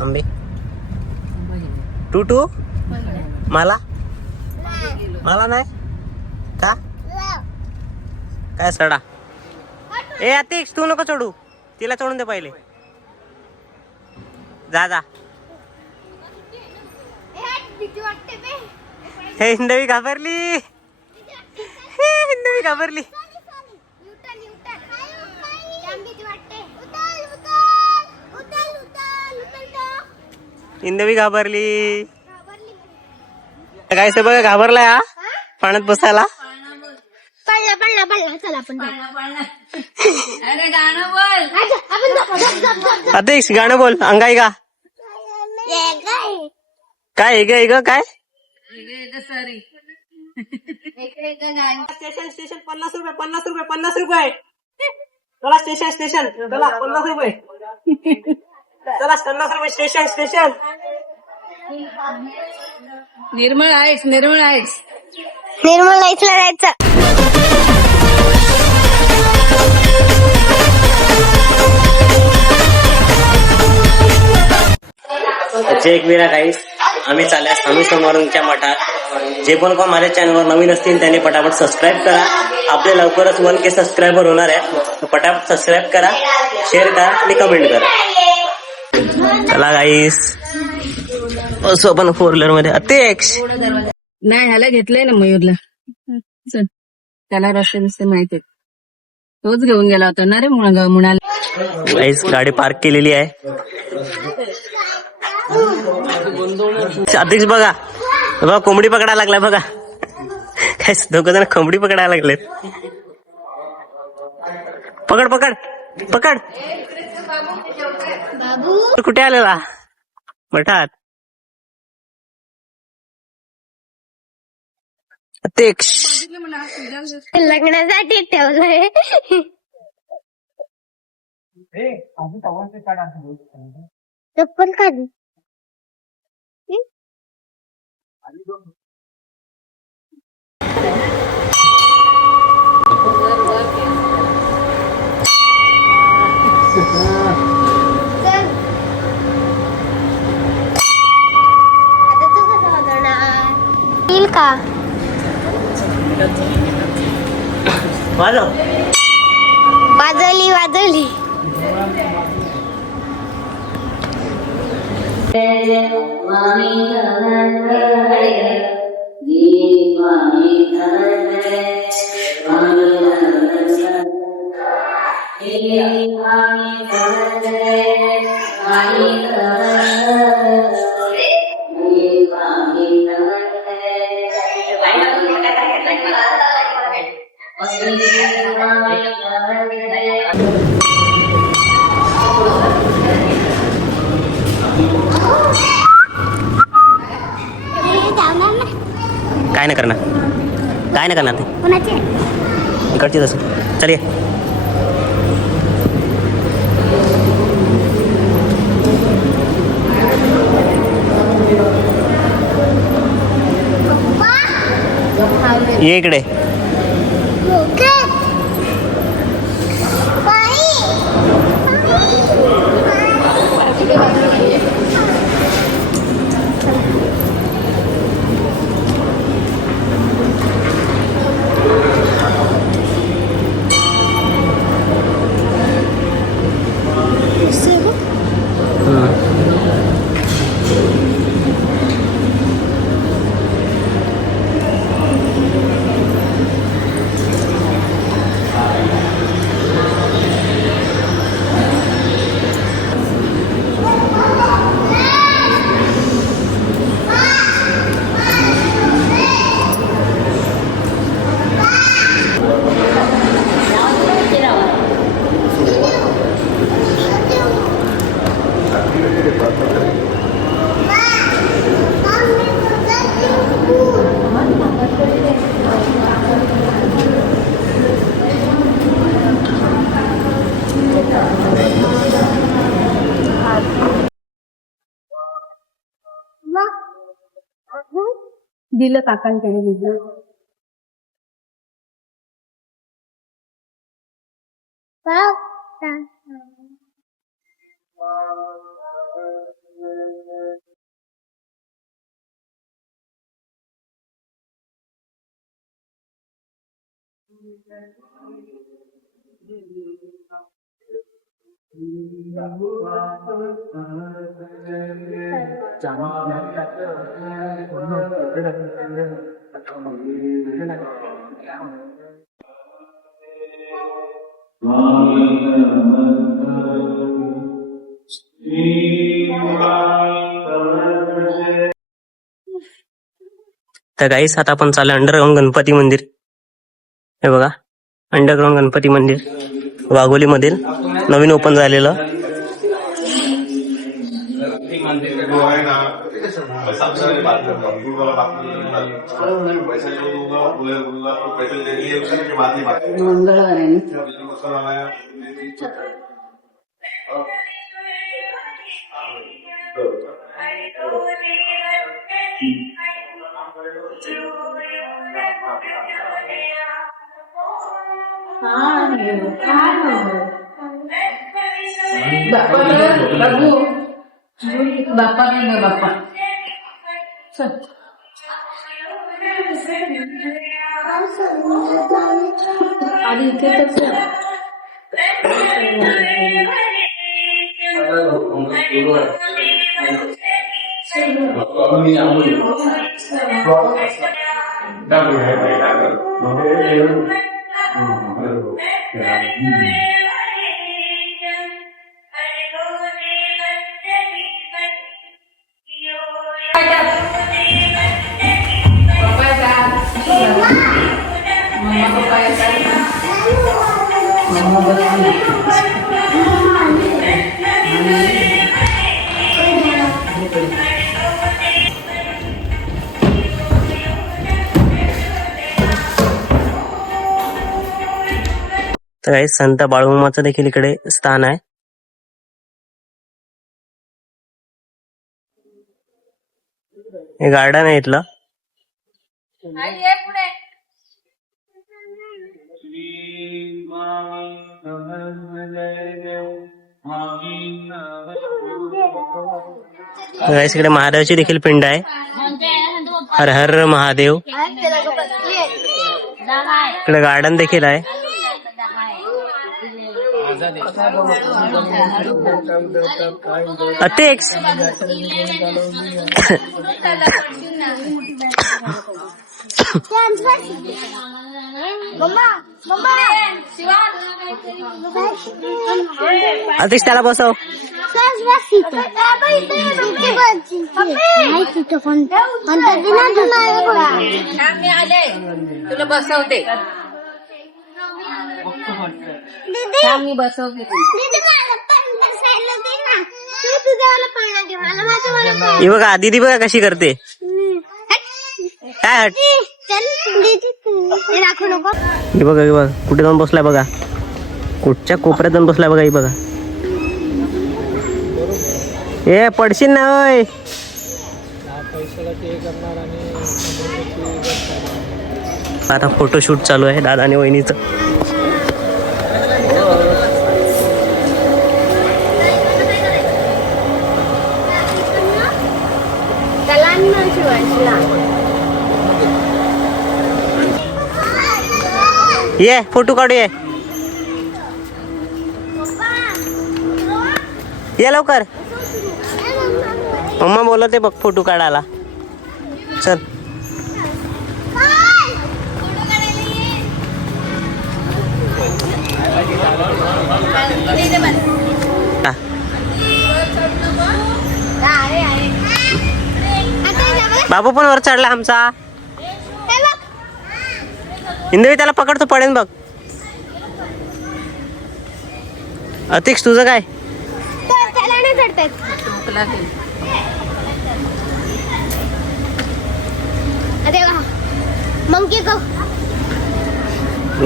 आंबे to to मला मला नाही का काय सडा ए अतिक्स तू नको चढू तिला चढून दे पहिले जा जा हे हिंदवी घाबरली हिंदवी घाबरली हिंदवी घाबरली काय से बघा घाबरलाय हा पाण्यात बसायला पडला पडला पडला चला आपण अरे गाणं बोल अतिक्स गाणं बोल अंगाई गा काय ग काय सॉरी स्टेशन स्टेशन 50 रुपये 50 रुपये 50 रुपये चला स्टेशन स्टेशन चला 50 रुपये चला 50 रुपये स्टेशन स्टेशन निर्मळ आहेस निर्मळ आहेस निर्मल लाईफला जायचं एक वेळा गाईस आम्ही चालल्या स्वामी समर्थांच्या मठात जे पण कोण माझ्या चॅनलवर नवीन असतील त्यांनी पटापट सबस्क्राईब करा आपले लवकरच 1K सबस्क्रायबर होणार आहे पटापट सबस्क्राईब करा शेअर करा आणि कमेंट करा चला गाईस असो आपण 4 व्हीलर मध्ये अतिक्स नाही ह्याला घेतलंय ना मयूरला चल त्याला रस्ते बिस्ते माहिती तोच घेऊन गेला होता ना रे म्हणाला गाईस गाडी पार्क केलेली आहे अतिक्स बघा बघा कोंबडी पकडायला लागलाय बघा काय दोघ जण कोंबडी पकडायला लागले पकड पकड पकड कुठे आलेला मठात अतिक्स लग्नासाठी ठेवलंय चप्पल काढ का वाजव वाजवली वाजवली काय नाही करणार काय नाही करणार ते कोणाचे इकडची तसं चल ये ये इकडे दिलं काकांकडे दिलं तर गाईस आता आपण चालू अंडरग्राऊंड गणपती मंदिर. हे बघा अंडरग्राऊंड गणपती मंदिर वाघोली मधील नवीन ओपन झालेलं. मंगळवार आहे बाबू बाप्पा नाही ना बाप्पा. चल. आधी इथे तर तर काही संत बाळूमामाचं देखील इकडे स्थान आहे. हे गार्डन आहे इथलं. गाईस इकडे महादेवाची देखील पिंड आहे. हर हर महादेव. इकडे गार्डन देखील आहे. अटेक्स अतिश त्याला बसव. तुला बसवते मी बसवते. ही बघा दीदी बघा कशी करते. काय हट हे बघा कुठे जाऊन बसलाय बघा. कुठच्या कोपऱ्यात जाऊन बसलाय बघा. ही बघा ए पडशील ना होय. आता फोटोशूट चालू आहे दादा आणि वहिनीचं. ये फोटो काढू ये लवकर. मम्मा बोलते बघ फोटो काढायला. चल बाबू पण वर चढला आमचा. हिंदवी त्याला पकडतो पडेन बघ. अतिक्ष तुझं काय.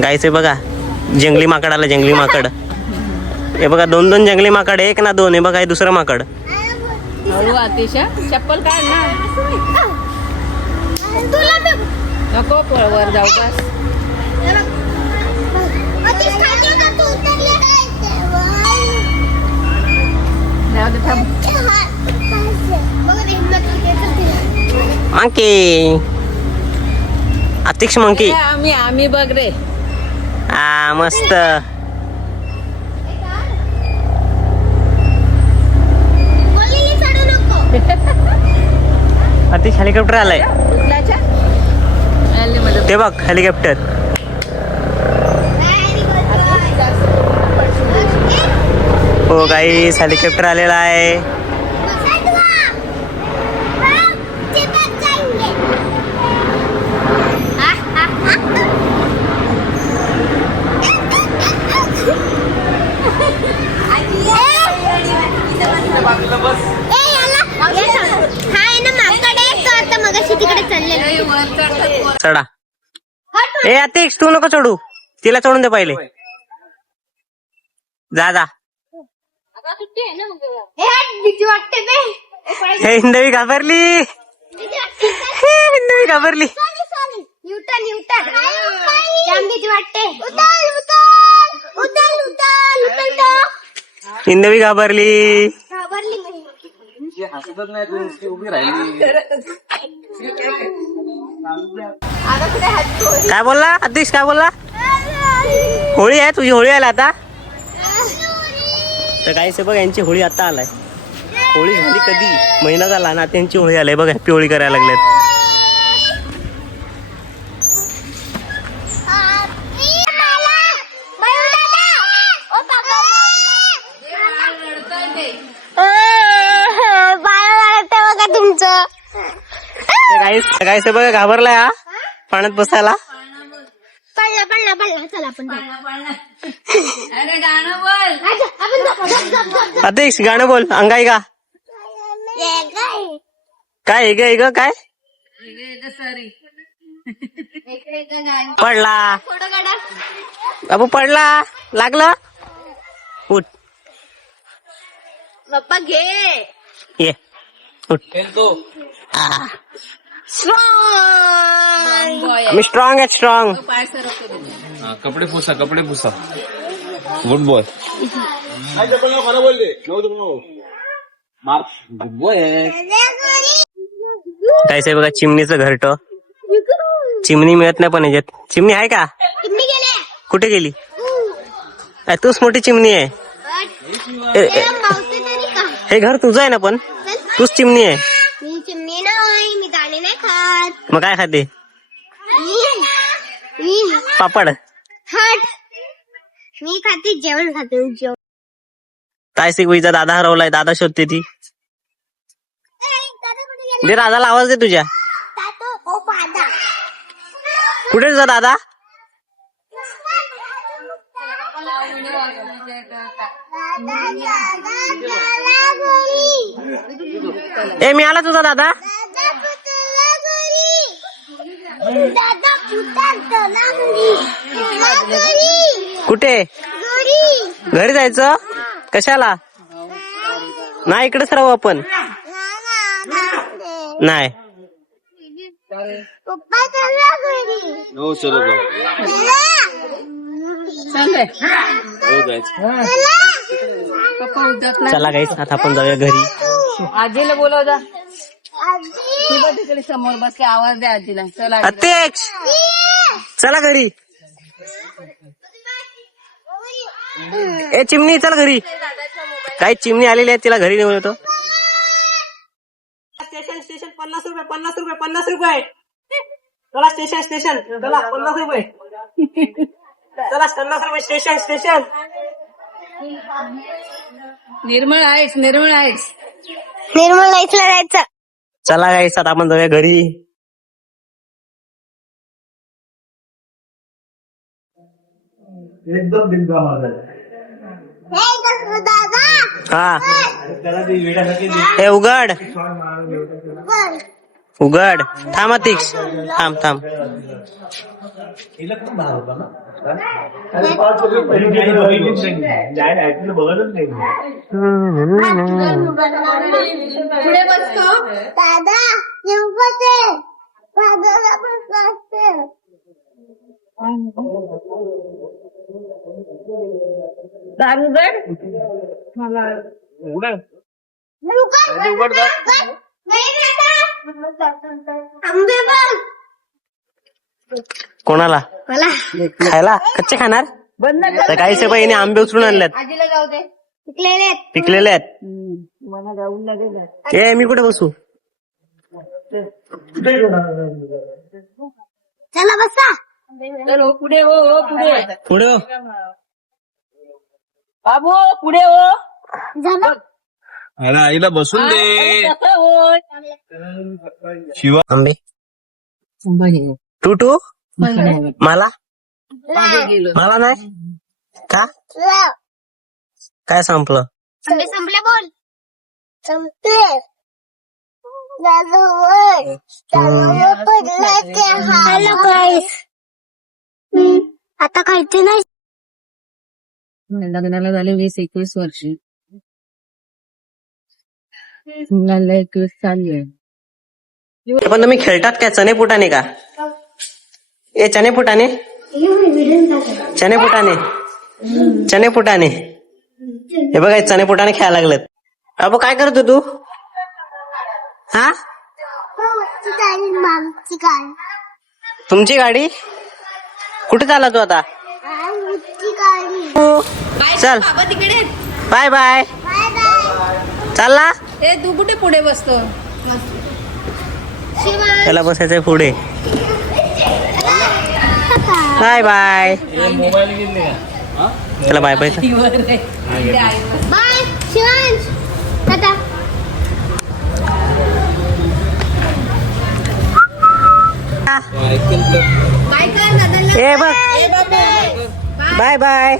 गायचे बघा जंगली माकड आला. जंगली माकड हे बघा. दोन दोन जंगली माकड. एक ना दोन. हे बघा हे दुसरं माकड. अतिशा चप्पल काढ ना. नको वर जाऊ बस. Monkey अतिक्ष monkey. आम्ही बघ रे. मस्त. अतिश हेलिकॉप्टर आलाय ते बघ हेलिकॉप्टर. हो गाईस हेलिकॉप्टर आलेला आहे. चढा. ए अतिश तू नको चढू, तिला चढून दे पहिले. जा जा. हे हिंदवी घाबरली. हिंदवी घाबरली. हिंदवी घाबरली. काय बोलला अतिश, काय बोलला? होळी आहे तुझी, होळी आला आता. तर काही से बघ यांची होळी आता आलाय. होळी झाली कधी, महिना झाला ना, त्यांची होळी आलाय बघ. हॅपी होळी करायला लागल्यात. तुमचं काय से बघ घाबरलाय हा पाण्यात बसायला. पडला पडला पडला. चला आपण अरे गाणं बोल. अतिश गाणं बोल. अंगाई का काय ग ग काय पडला बाबू, पडला लागलं. उठ पप्पा घे. ये उठ. मी स्ट्रॉंग आहे, स्ट्रॉंग. कपडे पुसा, कपडे Pusa. Good boy. Good boy. काय बघा चिमणीचं घरट. चिमणी मिळत नाही पण याच्यात. चिमणी आहे का? कुठे गेली? तूच मोठी चिमणी आहे. हे घर तुझं आहे ना, पण तूच चिमणी आहे. मी चिमणी नाही, मी दाणे नाही खात. मग काय खाते? पापड. हट. मी खाते जेवण खाते जेवण. तायसिक वहीचा दादा हरवलाय. दादा शोधते ती. दे दादाला आवाज दे तुझ्या. कुठे तुझा दादा? ए मी आला तुझा दादा. कुठे? घरी जायचं कशाला? नाही इकडे राहू आपण. नाही पप्पा चला घरी. हो चलो चला गाईस आता आपण जाऊया घरी. आजीला बोलव जा. तिकडे समोर बसले, आवाज द्या आजीला. चला अध्यक्ष चला घरी. ए चिमणी चल घरी. काही चिमणी आलेली आहे, तिला घरी नेऊन येतो. स्टेशन स्टेशन 50 रुपये 50 रुपये 50 रुपये. चला स्टेशन स्टेशन. चला 50 रुपये. चला 50 रुपये स्टेशन स्टेशन. निर्मळ आहेस, निर्मळ आहेस. निर्मल नाईसला जायचं. चला गाईस आता आपण जाऊया घरी. एकदम बिंदू दादा हा हे उघड उघड. थांब अतिक्ष, थांब थांब. पुढे बसतो. दादा नेमकं दादाला पण असते. दार उघड. आंबे बघ. कोणाला मला खायला कच्चे खाणार बंद तर काही से बहिणी आंबे उचलून आणल्यात आजीला जाऊ दे पिकलेले आहेत. पिकलेले आहेत मला जाऊन लागेल ए मी कुठे बसू चला बसा. चलो पुढे हो पुढे पुढे हो. बाबू पुढे हो झालं अरे आईला बसून दे कसं होय शिवा आंबे टू मला मला नाही का काय संपलं संपले संपले बोल. संपले. हॅलो गाईस. आता खायचे नाही. लग्नाला झाले 20-21 वर्ष मुलाला 21 चालू आहे पण तुम्ही खेळतात काय चणे फुटाने का ए चणे फुटाने चणे फुटाने चणे फुटाने हे बघा चणे फुटाने खेळायला लागलेत अबो काय करतो तू हा मागची गाडी. तुमची गाडी कुठे चालला तू आता मोठी गाडी. चल बाबा तिकडे बाय बाय बाय बाय. चालला ए तू कुठे पुढे बसतो शिवाय. त्याला बसायचंय पुढे बाय बाय मोबाईल घेतले का चला बाय बाय बाय शिवांश. टाटा. ए बघ बाय बाय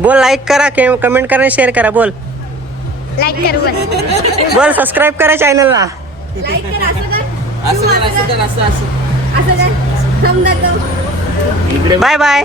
बोल लाईक करा कमेंट करा शेअर करा बोल लाईक कर बस. बोल सबस्क्राईब करा चॅनलला बाय बाय